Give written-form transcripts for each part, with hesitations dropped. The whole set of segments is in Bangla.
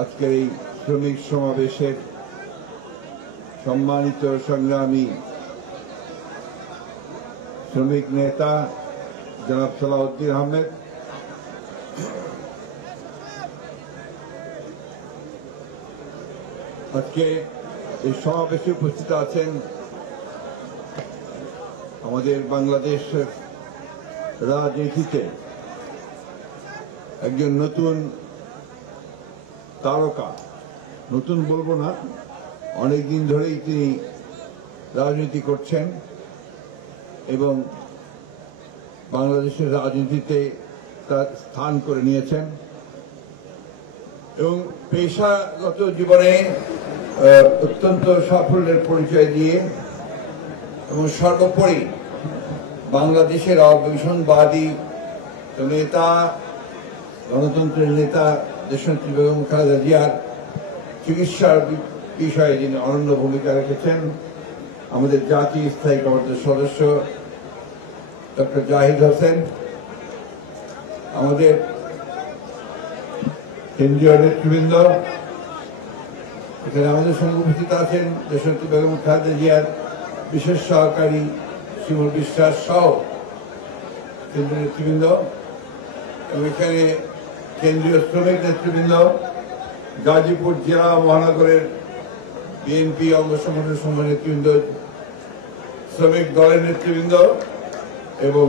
আজকের এই শ্রমিক সমাবেশের সম্মানিত সংগ্রামী শ্রমিক নেতা জনাব সালাউদ্দিন আহমেদ, আজকে এই সমাবেশে উপস্থিত আছেন আমাদের বাংলাদেশের রাজনীতিতে একজন নতুন তারকা, নতুন বলবো না, অনেকদিন ধরেই তিনি রাজনীতি করছেন এবং বাংলাদেশের রাজনীতিতে তার স্থান করে নিয়েছেন এবং পেশাগত জীবনে অত্যন্ত সাফল্যের পরিচয় দিয়ে এবং সর্বোপরি বাংলাদেশের অবৈষম্যবাদী নেতা, গণতন্ত্রের নেতা দেশনেত্রী বেগম খালেদা জিয়ার চিকিৎসার বিষয়ে যিনি অনন্য ভূমিকা রেখেছেন, আমাদের জাতীয় স্থায়ী কমিটির সদস্য ডক্টর জাহিদ হোসেন, আমাদের কেন্দ্রীয় নেতৃবৃন্দ, এখানে আমাদের সঙ্গে উপস্থিত আছেন দেশনেত্রী বেগম খালেদা জিয়ার বিশেষ সহকারী শিমুল বিশ্বাস সহ কেন্দ্রীয় নেতৃবৃন্দ এবং এখানে কেন্দ্রীয় শ্রমিক নেতৃবৃন্দ, গাজীপুর জেলা মহানগরের বিএনপি অঙ্গ সংগঠনের সময় নেতৃবৃন্দ, শ্রমিক দলের নেতৃবৃন্দ এবং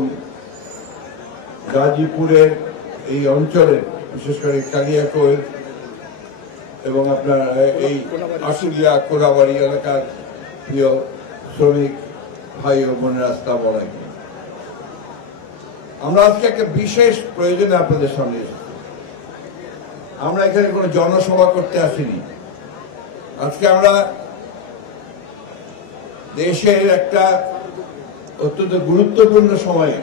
গাজীপুরের এই অঞ্চলের বিশেষ করে কালিয়াকৈর এবং আপনার এই আশুলিয়া কোলাবাড়ি এলাকার প্রিয় শ্রমিক ভাই ও বোনের আসসালামু আলাইকুম। আমরা আজকে একটা বিশেষ প্রয়োজনে আপনাদের সামনে এসেছি। আমরা এখানে কোনো জনসভা করতে আসিনি। আজকে আমরা দেশের একটা অত্যন্ত গুরুত্বপূর্ণ সময়ে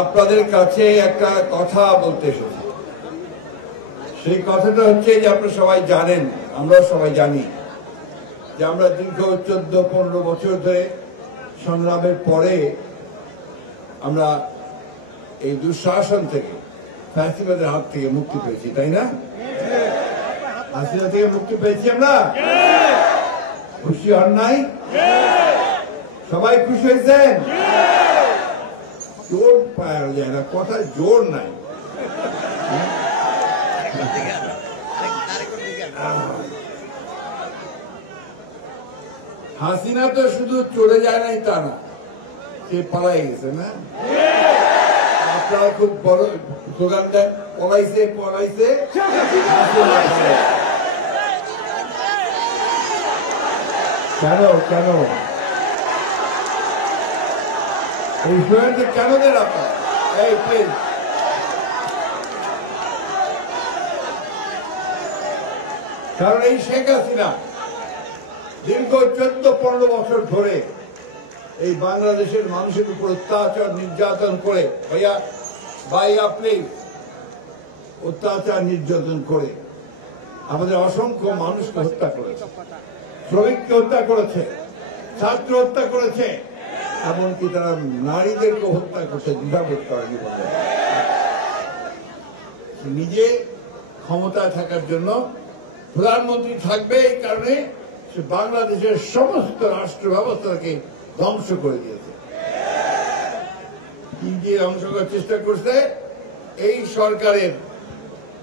আপনাদের কাছে একটা কথা বলতে এসেছি। সেই কথাটা হচ্ছে যে আপনারা সবাই জানেন, আমরা সবাই জানি যে আমরা দীর্ঘ 14-15 বছর ধরে সংগ্রামের পরে আমরা এই দুঃশাসন থেকে, ফ্যাসিবাদের হাত থেকে মুক্তি পেয়েছি, তাই না? হাসিনা থেকে মুক্তি পেয়েছি আমরা। খুশি হন নাই? সবাই খুশি হয়েছেন? জোর পাওয়া যায় না, কথায় জোর নাই। হাসিনা তো শুধু চলে যায় নাই তা না, সে পালাই গেছে না? আপনারা খুব বড় স্লোগান দেন, পলাইছে পলাইছে। কেন কেন এই স্লোগানটা কেন দেন আপনার? এই প্লিজ, কারণ এই শেখ হাসিনা দীর্ঘ 14-15 বছর ধরে এই বাংলাদেশের মানুষের উপর অত্যাচার নির্যাতন করে, অত্যাচার নির্যাতন করে আমাদের অসংখ্য মানুষকে হত্যা করেছে, শ্রমিককে হত্যা করেছে, ছাত্র হত্যা করেছে, এমনকি তারা নারীদেরকে হত্যা করছে, দ্বিধাবোধ করেনি বলে। নিজে ক্ষমতায় থাকার জন্য প্রধানমন্ত্রী থাকবে, এই কারণে সে বাংলাদেশের সমস্ত রাষ্ট্র ব্যবস্থাকে ধ্বংস করে দিয়েছে। কি দিয়ে ধ্বংস করার চেষ্টা করছে? এই সরকারের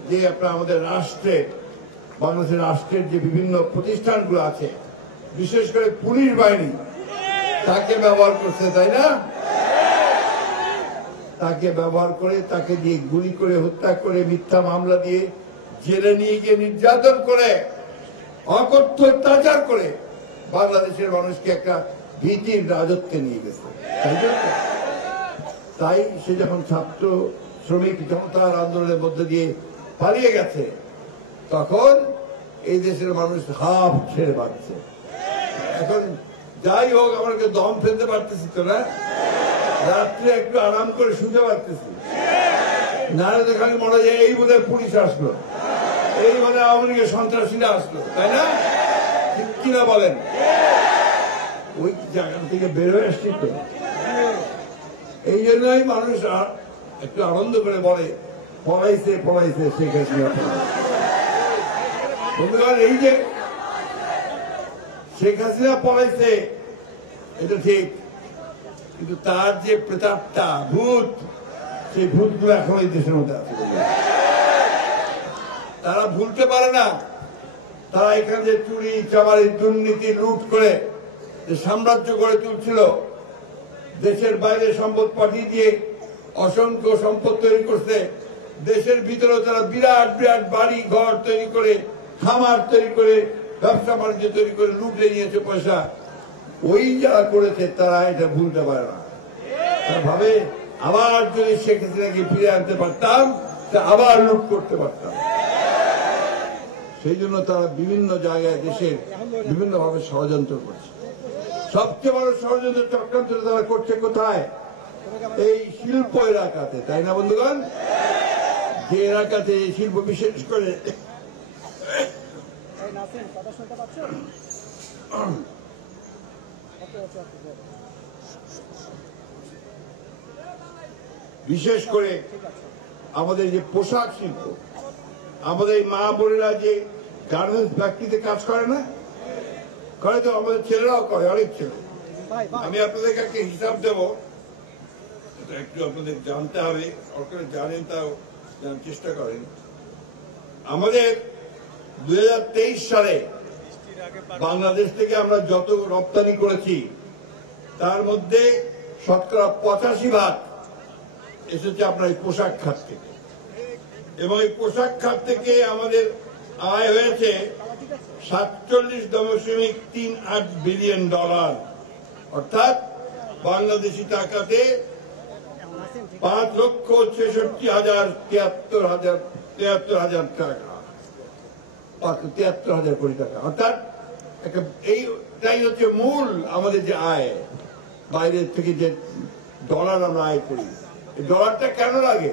যে আপনার আমাদের রাষ্ট্রের, বাংলাদেশের রাষ্ট্রের যে বিভিন্ন প্রতিষ্ঠানগুলো আছে, বিশেষ করে পুলিশ বাহিনী, তাকে ব্যবহার করছে, তাই না? তাকে ব্যবহার করে, তাকে দিয়ে গুলি করে হত্যা করে, মিথ্যা মামলা দিয়ে জেলে নিয়ে গিয়ে নির্যাতন করে, অকথ্য অত্যাচার করে বাংলাদেশের মানুষকে একটা ভীতির রাজত্বে নিয়ে গেছে। তাই সে যখন ছাত্র শ্রমিক জনতার আন্দোলনের মধ্যে দিয়ে পালিয়ে গেছে, তখন এই দেশের মানুষ হাফ ছেড়ে বাঁচছে। এখন যাই হোক, আমাকে দম ফেলতে পারতেছি তো না, রাত্রে একটু আরাম করে শুতে পারতেছি, নাহলে তো খালি মনে হয় এই বোধ হয় পুলিশ আসলো, এই মানে আওয়ামী লীগের সন্ত্রাসীরা আসলো, তাই না? ঠিক কিনা বলেন? ওই জায়গা থেকে বের হয়ে আসছি তো। এই জন্যই মানুষ একটু আনন্দ করে বলে পলাইছে শেখ হাসিনা। বন্ধুগণ, এই যে শেখ হাসিনা পলাইছে এটা ঠিক, কিন্তু তার যে প্রেতাত্মা ভূত, সেই ভূতগুলো এখন এই দেশের মধ্যে আছে। তারা ভুলতে পারে না তারা এখানে যে চুরি চামারি দুর্নীতি লুট করে যে সাম্রাজ্য গড়ে তুলছিল, দেশের বাইরে সম্পদ পাঠিয়ে দিয়ে অসংখ্য সম্পদ তৈরি করছে, দেশের ভিতরে তারা বিরাট বিরাট বাড়ি ঘর তৈরি করে, খামার তৈরি করে, ব্যবসা বাণিজ্য তৈরি করে লুটে নিয়েছে পয়সা। ওই যারা করেছে তারা এটা ভুলতে পারে না। তারা ভাবে আবার যদি শেখ হাসিনাকে ফিরে আনতে পারতাম তা আবার লুট করতে পারতাম। সেই জন্য তারা বিভিন্ন জায়গায় দেশের বিভিন্ন ভাবে ষড়যন্ত্র করছে। সবচেয়ে বড় ষড়যন্ত্র চক্রান্ত তারা করছে কোথায়? এই শিল্প এলাকাতে, তাই না বন্ধুগণ? যে এলাকাতে এই শিল্প বিশেষ করে আমাদের যে পোশাক শিল্প, আমাদের মা বোনেরা যে গার্মেন্টস ফ্যাক্টরিতে কাজ করে না, করে তো আমাদের ছেলেরাও করে, অনেক ছেলে। আমি আপনাদের একটা হিসাব দেব, এটা একটু আপনাদের জানতে হবে, সরকার জানেন তাও জানার চেষ্টা করেন। আমাদের 2023 সালে বাংলাদেশ থেকে আমরা যত রপ্তানি করেছি তার মধ্যে শতকরা 85% এসেছে আপনার এই পোশাক খাত থেকে, এবং এই পোশাক খাত থেকে আমাদের আয় হয়েছে $47.38 বিলিয়ন, অর্থাৎ বাংলাদেশি টাকাতে 5,66,73,000 টাকা, 73,000 কোটি টাকা। অর্থাৎ এইটাই হচ্ছে মূল আমাদের যে আয়, বাইরের থেকে যে ডলার আমরা আয় করি। এই ডলারটা কেন লাগে?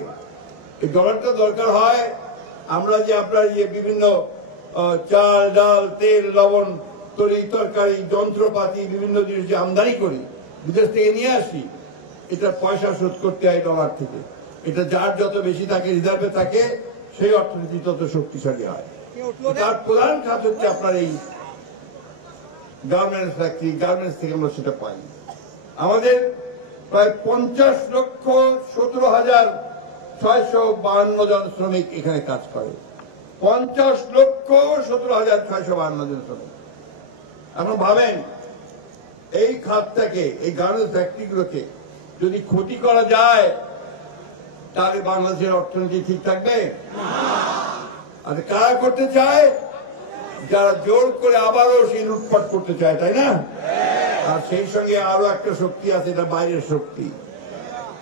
এই ডলারটা দরকার হয় আমরা যে আপনার বিভিন্ন চাল ডাল তেল লবণ তরকারি যন্ত্রপাতি বিভিন্ন জিনিস যে আমদানি করি, বিদেশ থেকে নিয়ে আসি, এটা পয়সা শোধ করতে হয় ডলার থেকে। এটা যার যত বেশি থাকে, রিজার্ভে থাকে, সেই অর্থনীতি তত শক্তিশালী হয়। তার প্রধান খাত হচ্ছে আপনার এই গার্মেন্টস ফ্যাক্টরি, গার্মেন্টস থেকে আমরা সেটা পাই। আমাদের প্রায় 50,17,652 জন শ্রমিক এখানে কাজ করে। 50,17,652 জন শ্রমিক। এখন ভাবেন এই খাতটাকে, এই গার্মেন্টস ফ্যাক্টরিগুলোকে যদি ক্ষতি করা যায় তাহলে বাংলাদেশের অর্থনীতি ঠিক থাকবে? আর কারা করতে চায়? যারা জোর করে আবারও সেই লুটপাট করতে চায়, তাই না? আর সেই সঙ্গে আরো একটা শক্তি আছে, এটা বাইরের শক্তি।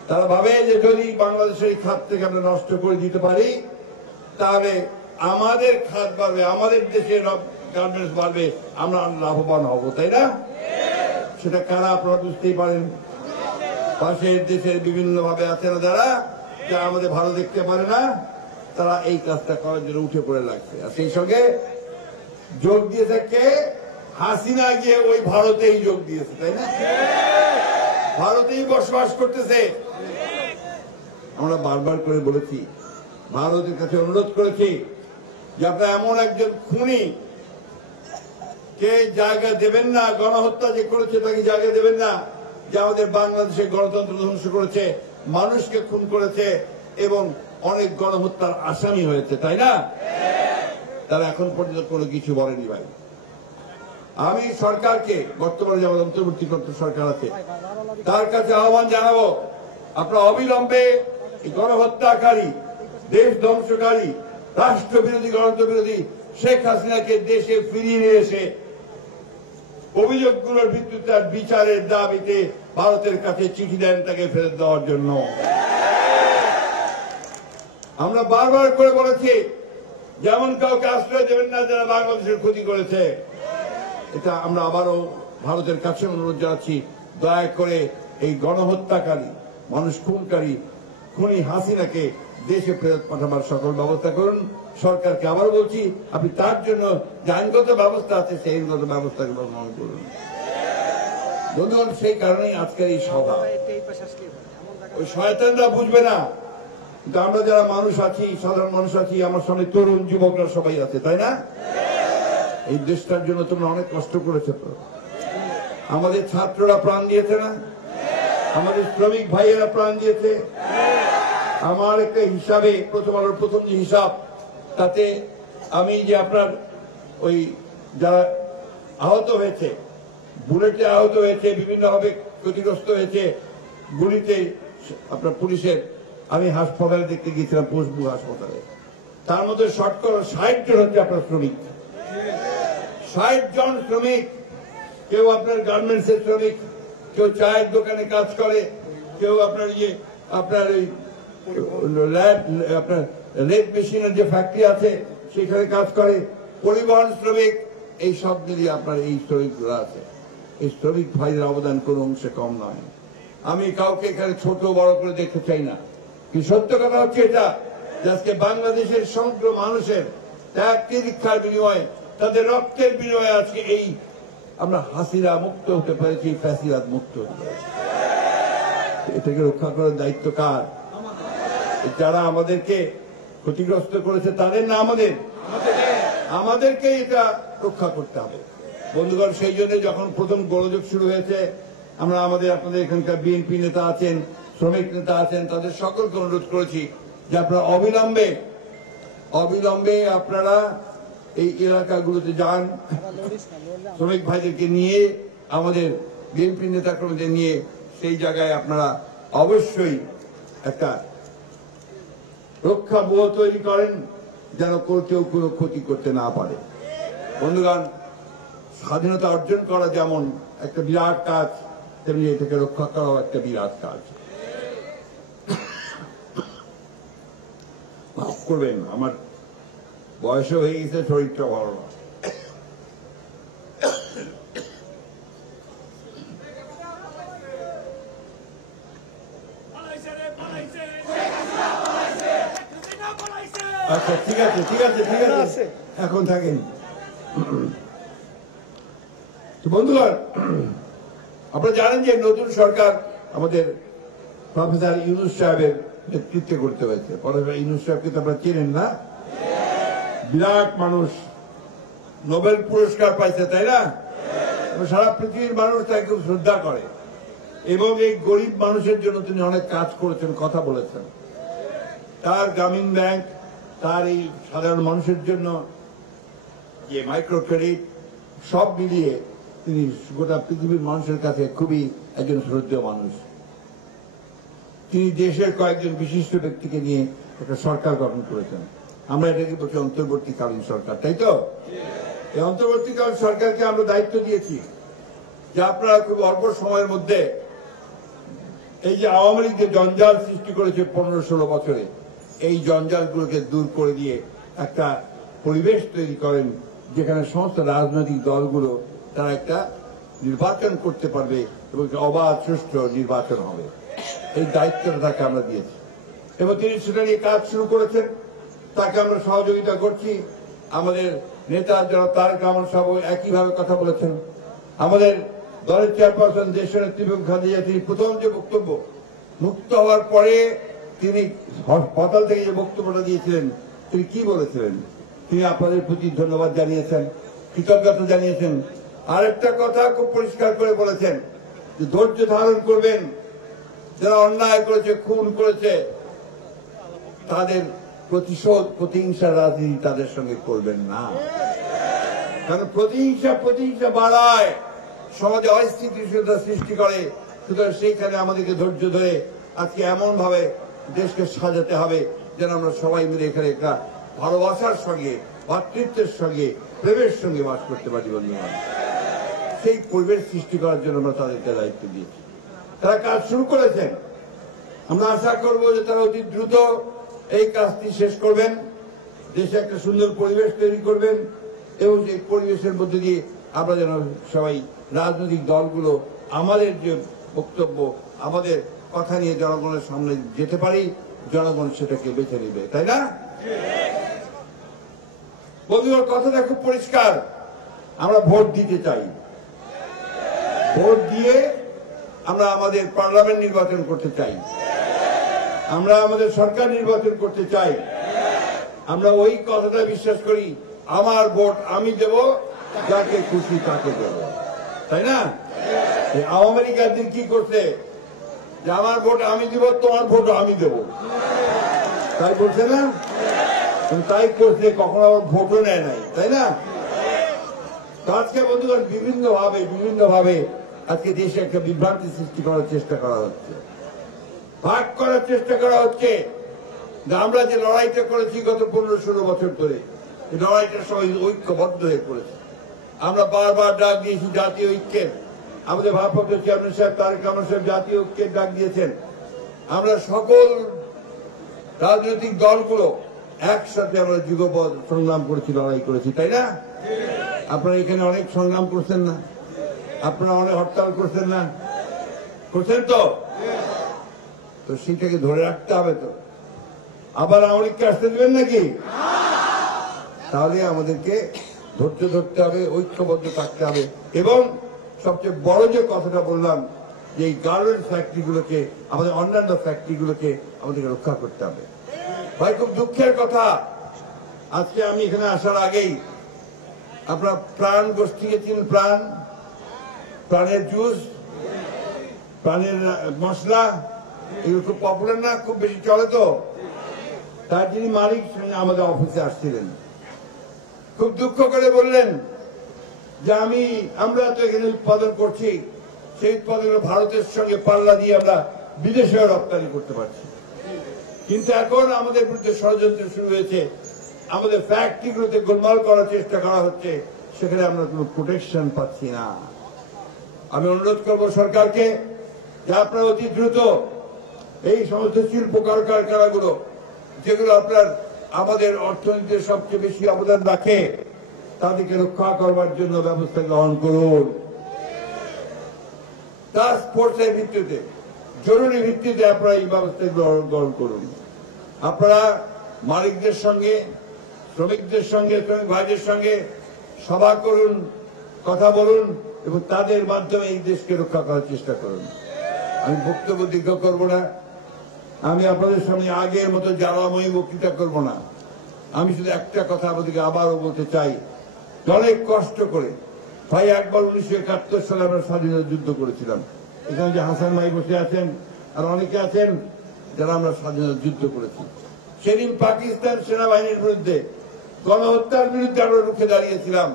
তারা ভাবে যে যদি বাংলাদেশের এই খাত থেকে আমরা নষ্ট করে দিতে পারি তাহলে আমাদের খাত বাড়বে, আমাদের দেশের গার্মেন্টস বাড়বে, আমরা লাভবান হব, তাই না? সেটা কারা আপনারা বুঝতেই পারেন। পাশের দেশের বিভিন্ন ভাবে আছে না যারা, যারা আমাদের ভালো দেখতে পারে না, তারা এই কাজটা করার জন্য উঠে পড়ে লাগছে। আর সেই সঙ্গে যোগ দিয়েছে কে? হাসিনা গিয়ে ওই ভারতেই যোগ দিয়েছে, তাই না? ভারতেই বসবাস করতেছে। আমরা বারবার করে বলেছি, ভারতের কাছে অনুরোধ করেছি যে আপনারা এমন একজন খুনি কে জায়গা দেবেন না, গণহত্যা যে করেছে তাকে জায়গা দেবেন না, যে আমাদের বাংলাদেশের গণতন্ত্র ধ্বংস করেছে, মানুষকে খুন করেছে এবং অনেক গণহত্যার আসামি হয়েছে, তাই না? তারা এখন পর্যন্ত কোনো কিছু বলেনি। ভাই, আমি সরকারকে, বর্তমানে যেমন অন্তর্বর্তীকালীন সরকার আছে, তার কাছে আহ্বান জানাবো, আপনারা অবিলম্বে এই গণহত্যাকারী, দেশ ধ্বংসকারী, রাষ্ট্রবিরোধী, গণতন্ত্র বিরোধী শেখ হাসিনাকে দেশে ফিরিয়ে নিয়ে এসে অভিযোগগুলোর ভিত্তিতে বিচারের দাবিতে ভারতের কাছে চিঠি দেন তাকে ফেরত দেওয়ার জন্য। আমরা বারবার করে বলেছি যেমন কাউকে আশ্রয় দেবেন না যারা বাংলাদেশের ক্ষতি করেছে। এটা আমরা আবারও ভারতের কাছে অনুরোধ জানাচ্ছি, দয়া করে এই গণহত্যাকারী, মানুষ খুনকারী, খুনি হাসিনাকে দেশে ফেরত পাঠাবার সকল ব্যবস্থা করুন। সরকারকে আবারও বলছি, আপনি তার জন্য যে আইনগত ব্যবস্থা আছে সেই আইনগত ব্যবস্থাগুলো গ্রহণ করুন। বন্ধুগণ, সেই কারণেই আজকের এই সভা। ওই শয়তানরা বুঝবে না কিন্তু আমরা যারা মানুষ আছি, সাধারণ মানুষ আছি, আমার সামনে তরুণ যুবকরা সবাই আছে, তাই না? এই দেশটার জন্য তোমরা অনেক কষ্ট করেছো তো। আমাদের ছাত্ররা প্রাণ দিয়েছে না? আমাদের শ্রমিক ভাইয়েরা প্রাণ দিয়েছে। আমার একটা হিসাবে, প্রথম আলোর প্রথম যে হিসাব, তাতে আমি যে আপনার ওই যারা আহত হয়েছে, বুলেটে আহত হয়েছে, বিভিন্নভাবে ক্ষতিগ্রস্ত হয়েছে গুলিতে, আপনার পুলিশের, আমি হাসপাতালে দেখতে গিয়েছিলাম, পোস্টবু হাসপাতালে। তার মধ্যে শতকরা 60 জন হচ্ছে আপনার শ্রমিক। 60 জন শ্রমিক। কেউ আপনার গার্মেন্টস এর শ্রমিক, কেউ চায়ের দোকানে কাজ করে, কেউ আপনার আপনার আপনার লেদ মেশিনের যে ফ্যাক্টরি আছে সেখানে কাজ করে, পরিবহন শ্রমিক, এই সব মিলিয়ে আপনার এই শ্রমিকগুলো আছে। এই শ্রমিক ভাইদের অবদান কোনো অংশে কম নয়। আমি কাউকে এখানে ছোট বড় করে দেখতে চাই না, কি সত্য কথা হচ্ছে এটা, আজকে বাংলাদেশের সমগ্র মানুষের ত্যাগ তিতিক্ষার বিনিময়ে, তাদের রক্তের বিনিময়ে আজকে এই আমরা হাসিনা মুক্ত হতে পেরেছি, ফ্যাসিবাদ মুক্ত হতে পেরেছি। এটাকে রক্ষা করার দায়িত্ব কার? যারা আমাদেরকে ক্ষতিগ্রস্ত করেছে তাদের না আমাদের? আমাদেরকে এটা রক্ষা করতে হবে বন্ধুগণ। সেই জন্য যখন প্রথম গোলযোগ শুরু হয়েছে, আমরা আমাদের আপনাদের এখানকার বিএনপি নেতা আছেন, শ্রমিক নেতা আছেন, তাদের সকলকে অনুরোধ করেছি যে আপনারা অবিলম্বে আপনারা এই এলাকাগুলোতে যান, শ্রমিক ভাইদেরকে নিয়ে, আমাদের বিএনপি নেতা কর্মীদের নিয়ে সেই জায়গায় আপনারা অবশ্যই একটা রক্ষা বোধ তৈরি করেন, যেন কেউ কোনো ক্ষতি করতে না পারে। বন্ধুগণ, স্বাধীনতা অর্জন করা যেমন একটা বিরাট কাজ, তেমনি এটাকে রক্ষা করাও একটা বিরাট কাজ। মাফ করবেন, আমার বয়সও হয়ে গেছে, শরীরটা ভালো না। আচ্ছা, ঠিক আছে, এখন থাকেন। বন্ধুগণ, আপনারা জানেন যে নতুন সরকার আমাদের প্রফেসর ইউনূস সাহেবের নেতৃত্বে করতে হয়েছে। প্রফেসর ইউনূস সাহেবকে তো আপনারা চেনেন না? বিরাট মানুষ, নোবেল পুরস্কার পাইছে, তাই না? সারা পৃথিবীর মানুষ তাকে খুব শ্রদ্ধা করে, এবং এই গরিব মানুষের জন্য তিনি অনেক কাজ করেছেন, কথা বলেছেন। তার গ্রামীণ ব্যাংক, তার এই সাধারণ মানুষের জন্য যে মাইক্রো ক্রেডিট, সব মিলিয়ে তিনি গোটা পৃথিবীর মানুষের কাছে খুবই একজন শ্রদ্ধেয় মানুষ। তিনি দেশের কয়েকজন বিশিষ্ট ব্যক্তিকে নিয়ে একটা সরকার গঠন করেছেন। আমরা এটাকে বলছি অন্তর্বর্তীকালীন সরকার, তাই তো? এই অন্তর্বর্তীকালীন সরকারকে আমরা দায়িত্ব দিয়েছি যে আপনারা খুব অল্প সময়ের মধ্যে এই যে আওয়ামী লীগ যে জঞ্জাল সৃষ্টি করেছে 15-16 বছরে, এই জঞ্জালগুলোকে দূর করে দিয়ে একটা পরিবেশ তৈরি করেন যেখানে সমস্ত রাজনৈতিক দলগুলো তারা একটা নির্বাচন করতে পারবে এবং অবাধ সুষ্ঠু নির্বাচন হবে। এই দায়িত্বটা তাকে আমরা দিয়েছি এবং তিনি সেটা নিয়ে কাজ শুরু করেছেন। তাকে আমরা সহযোগিতা করছি। আমাদের নেতা যারা তারেক রহমান সাহেব একইভাবে কথা বলেছেন। আমাদের দলের চেয়ারপারসন দেশনেত্রী বেগম খালেদা, তিনি প্রথম যে বক্তব্য, মুক্ত হওয়ার পরে তিনি হাসপাতাল থেকে যে বক্তব্যটা দিয়েছিলেন, তিনি কি বলেছিলেন? তিনি আপনাদের প্রতি ধন্যবাদ জানিয়েছেন, কৃতজ্ঞতা জানিয়েছেন। আরেকটা কথা খুব পরিষ্কার করে বলেছেন যে ধৈর্য ধারণ করবেন, যারা অন্যায় করেছে, খুন করেছে, তাদের প্রতিহিংসার রাজনীতি তাদের সঙ্গে করবেন না। কারণ প্রতিহিংসা বাড়ায়, সমাজে অস্থিতিশীলতা সৃষ্টি করে। সুতরাং সেইখানে আমাদেরকে ধৈর্য ধরে আজকে এমন ভাবে দেশকে সাজাতে হবে যেন আমরা সবাই মিলে এখানে একটা ভালোবাসার সঙ্গে, ভাতৃত্বের সঙ্গে, প্রেমের সঙ্গে বাস করতে পারি। বন্ধুগণ, সেই পরিবেশ সৃষ্টি করার জন্য আমরা তাদেরকে দায়িত্ব দিয়েছি। তারা কাজ শুরু করেছেন। আমরা আশা করব যে তারা অতি দ্রুত এই কাজটি শেষ করবেন, দেশে একটা সুন্দর পরিবেশ তৈরি করবেন এবং এই পরিবেশের মধ্যে দিয়ে আমরা যেন সবাই রাজনৈতিক দলগুলো আমাদের যে বক্তব্য, আমাদের কথা নিয়ে জনগণের সামনে যেতে পারি, জনগণ সেটাকে বেছে নেবে, তাই না? বন্ধুগণ, কথাটা খুব পরিষ্কার। আমরা ভোট দিতে চাই, ভোট দিয়ে আমরা আমাদের পার্লামেন্ট নির্বাচন করতে চাই। আমরা আমাদের সরকার নির্বাচন করতে চাই, আমরা ওই কথাটা বিশ্বাস করি, আমার ভোট আমি দেব, যাকে খুশি তাকে দেব, তাই না? আওয়ামী লীগ একদিন কি করছে যে আমার ভোট আমি দিব, তোমার ভোট আমি দেব, তাই বলছে না? তাই করছে, কখনো আবার ভোটও নেয় নাই, তাই না? আজকে বন্ধুগণ বিভিন্ন ভাবে আজকে দেশে একটা বিভ্রান্তি সৃষ্টি করার চেষ্টা করা হচ্ছে, ভাগ করার চেষ্টা করা হচ্ছে। আমরা যে লড়াইটা করেছি গত 15-16 বছর ধরে, এই লড়াইটা সবাই ঐক্যবদ্ধ হয়ে করেছে। আমরা বারবার ডাক দিয়েছি জাতীয় ঐক্যের, আমাদের ভারপ্রাপ্ত চেয়ারম্যান সাহেব তারেক রহমান সাহেব জাতীয় ঐক্যের ডাক দিয়েছেন। আমরা সকল রাজনৈতিক দলগুলো একসাথে আমরা যুগপৎ সংগ্রাম করেছি, লড়াই করেছি, তাই না? আপনারা এখানে অনেক সংগ্রাম করছেন না? আপনারা অনেক হরতাল করছেন না? করছেন তো? তো সেটাকে ধরে রাখতে হবে। তো আবার আওয়ামী লীগকে আসতে দেবেন নাকি? তাহলে আমাদেরকে ধৈর্য ধরতে হবে, ঐক্যবদ্ধ থাকতে হবে। এবং সবচেয়ে বড় যে কথাটা বললাম, যে এই গার্মেন্টস ফ্যাক্টরিগুলোকে, আমাদের অন্যান্য ফ্যাক্টরিগুলোকে আমাদেরকে রক্ষা করতে হবে। ভাই, খুব দুঃখের কথা, আজকে আমি এখানে আসার আগেই আপনার প্রাণ গোষ্ঠীকে চিন, প্রাণের জুস, প্রাণের মশলা, এগুলো খুব পপুলার না, খুব বেশি চলে। তো তার যিনি মালিক আমাদের অফিসে আসছিলেন, খুব দুঃখ করে বললেন যে আমরা তো এখানে উৎপাদন করছি, সেই উৎপাদনগুলো ভারতের সঙ্গে পাল্লা দিয়ে আমরা বিদেশেও রপ্তানি করতে পারছি, কিন্তু এখন আমাদের বিরুদ্ধে ষড়যন্ত্র শুরু হয়েছে, আমাদের ফ্যাক্টরিগুলোতে গোলমাল করার চেষ্টা করা হচ্ছে, সেখানে আমরা কোনো প্রোটেকশন পাচ্ছি না। আমি অনুরোধ করব সরকারকে যে আপনারা অতি দ্রুত এই সমস্ত শিল্প কারখানাগুলো, যেগুলো আপনার আমাদের অর্থনীতিতে সবচেয়ে বেশি অবদান রাখে, তাদেরকে রক্ষা করবার জন্য ব্যবস্থা গ্রহণ করুন। টাস্ক ফোর্সের ভিত্তিতে, জরুরি ভিত্তিতে আপনারা এই ব্যবস্থা গ্রহণ করুন। আপনারা মালিকদের সঙ্গে, শ্রমিকদের সঙ্গে, শ্রমিক ভাইদের সঙ্গে সভা করুন, কথা বলুন এবং তাদের মাধ্যমে এই দেশকে রক্ষা করার চেষ্টা করুন। আমি বক্তব্য দীর্ঘ করব না, আমি আপনাদের সামনে আগের মতো জ্বালাময়ী বক্তৃতা করব না। আমি শুধু একটা কথা আপনাদেরকে আবারও বলতে চাই, অনেক কষ্ট করে ভাই, একবার 1971 সালে আমরা স্বাধীনতা যুদ্ধ করেছিলাম। এখানে যে হাসান ভাই বসে আছেন আর অনেকে আছেন যারা আমরা স্বাধীনতা যুদ্ধ করেছি। সেদিন পাকিস্তান সেনাবাহিনীর বিরুদ্ধে, গণহত্যার বিরুদ্ধে আমরা রুখে দাঁড়িয়েছিলাম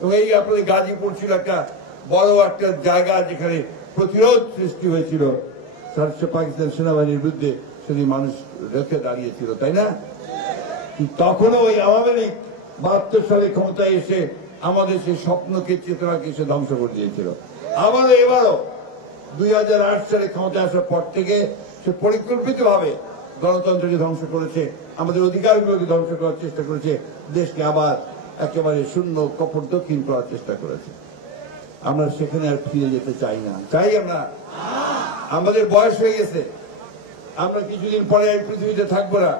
এবং এই আপনাদের গাজীপুর ছিল একটা বড় একটা জায়গা যেখানে প্রতিরোধ সৃষ্টি হয়েছিল পাকিস্তান সেনাবাহিনীর বিরুদ্ধে, সেদিন মানুষ রেখে দাঁড়িয়েছিল, তাই না? তখনও ওই আওয়ামী লীগ 72 সালে ক্ষমতায় এসে আমাদের সেই স্বপ্নকে, চেতনাকে সে ধ্বংস করে দিয়েছিল। আবারও এবারও 2008 সালে ক্ষমতায় আসার পর থেকে সে পরিকল্পিতভাবে গণতন্ত্রকে ধ্বংস করেছে, আমাদের অধিকারগুলোকে ধ্বংস করার চেষ্টা করেছে, দেশকে আবার একেবারে শূন্য কপট দক্ষিণ করার চেষ্টা করেছে। আমরা সেখানে আর ফিরে যেতে চাই না। চাই আমরা? আমাদের বয়স হয়ে গেছে, আমরা কিছুদিন পরে এই পৃথিবীতে থাকবো না,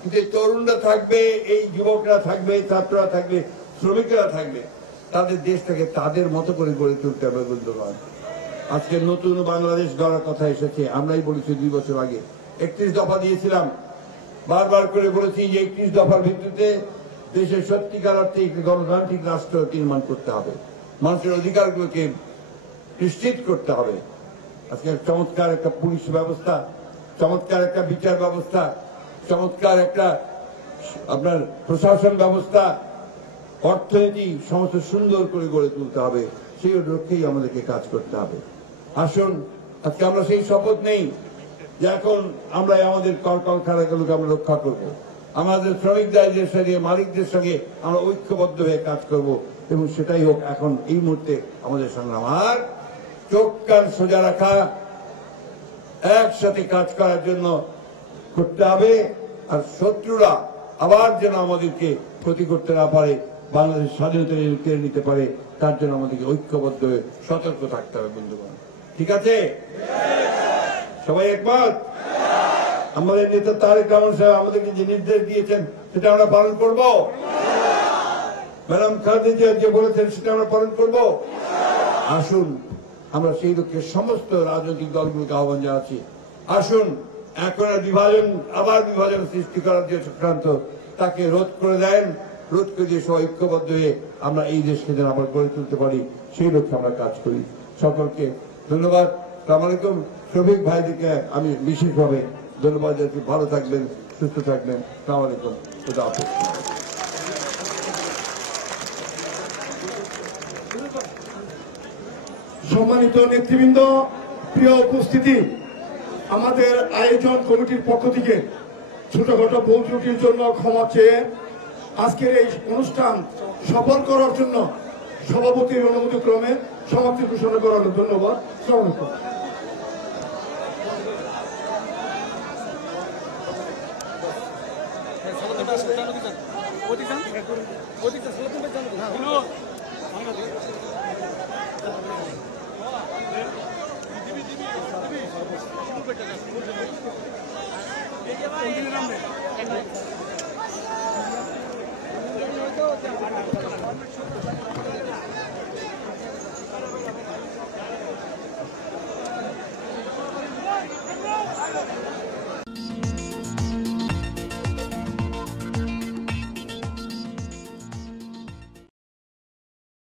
কিন্তু এই তরুণরা থাকবে, এই যুবকরা থাকবে, ছাত্ররা থাকবে, শ্রমিকরা থাকবে, তাদের দেশটাকে তাদের মতো করে গড়ে তুলতে হবে। বন্ধুগণ, আজকে নতুন বাংলাদেশ গড়ার কথা এসেছে। আমরাই বলেছি 2 বছর আগে 31 দফা দিয়েছিলাম, বারবার করে বলেছি যে 31 দফার ভিত্তিতে দেশের সত্যিকার অর্থে একটি গণতান্ত্রিক রাষ্ট্র নির্মাণ করতে হবে, মানুষের অধিকারগুলোকে নিশ্চিত করতে হবে। আজকে চমৎকার একটা পুলিশ ব্যবস্থা, চমৎকার একটা বিচার ব্যবস্থা, চমৎকার একটা আপনার প্রশাসন ব্যবস্থা, অর্থনীতি সমস্ত সুন্দর করে গড়ে তুলতে হবে। সেই লক্ষ্যেই আমাদেরকে কাজ করতে হবে। আসুন, আজকে আমরা সেই শপথ নেই যে এখন আমরা আমাদের কলকারখানাগুলোকে আমরা রক্ষা করব, আমাদের শ্রমিকদের সঙ্গে, মালিকদের সঙ্গে আমরা ঐক্যবদ্ধ হয়ে কাজ করব এবং সেটাই হোক এখন এই মুহূর্তে আমাদের সংগ্রাম। আর চোখ কান সোজা রাখা, একসাথে কাজ করার জন্য করতে হবে। আর শত্রুরা আবার যেন আমাদেরকে ক্ষতি করতে না পারে, বাংলাদেশ স্বাধীনতা কেড়ে নিতে পারে, তার জন্য আমাদেরকে ঐক্যবদ্ধ হয়ে সতর্ক থাকতে হবে। বন্ধুগণ, ঠিক আছে? সবাই একমত? আমাদের নেতা তারেক রহমান সাহেব আমাদেরকে যে নির্দেশ দিয়েছেন সেটা আমরা পালন করব। ম্যাডাম খালেদা যে বলেছেন সেটা আমরা পালন করব। আসুন, আমরা সেই লক্ষ্যে সমস্ত রাজনৈতিক দলগুলোকে আহ্বান জানাচ্ছি, আসুন এখন আর বিভাজন সৃষ্টি করার যে চক্রান্ত তাকে রোধ করে দেন, রোধ করে দিয়ে সবাই ঐক্যবদ্ধ হয়ে আমরা এই দেশকে যেন আবার গড়ে তুলতে পারি সেই লক্ষ্যে আমরা কাজ করি। সকলকে ধন্যবাদ। আসসালামু আলাইকুম। শফিক ভাইদিকে আমি বিশেষভাবে ধন্যবাদ জানাচ্ছি। ভালো থাকবেন, সুস্থ থাকবেন। আসসালামু আলাইকুম। খুদা হাফেজ। সম্মানিত নেতৃবৃন্দ, প্রিয় উপস্থিতি, আমাদের আয়োজন কমিটির পক্ষ থেকে ছোটখাটো ভুল ত্রুটির জন্য ক্ষমা চেয়ে আজকের এই অনুষ্ঠান সফল করার জন্য সভাপতির অনুমতি ক্রমে সমাপ্তি ঘোষণা করা হলো। ধন্যবাদ। আসসালামু আলাইকুম।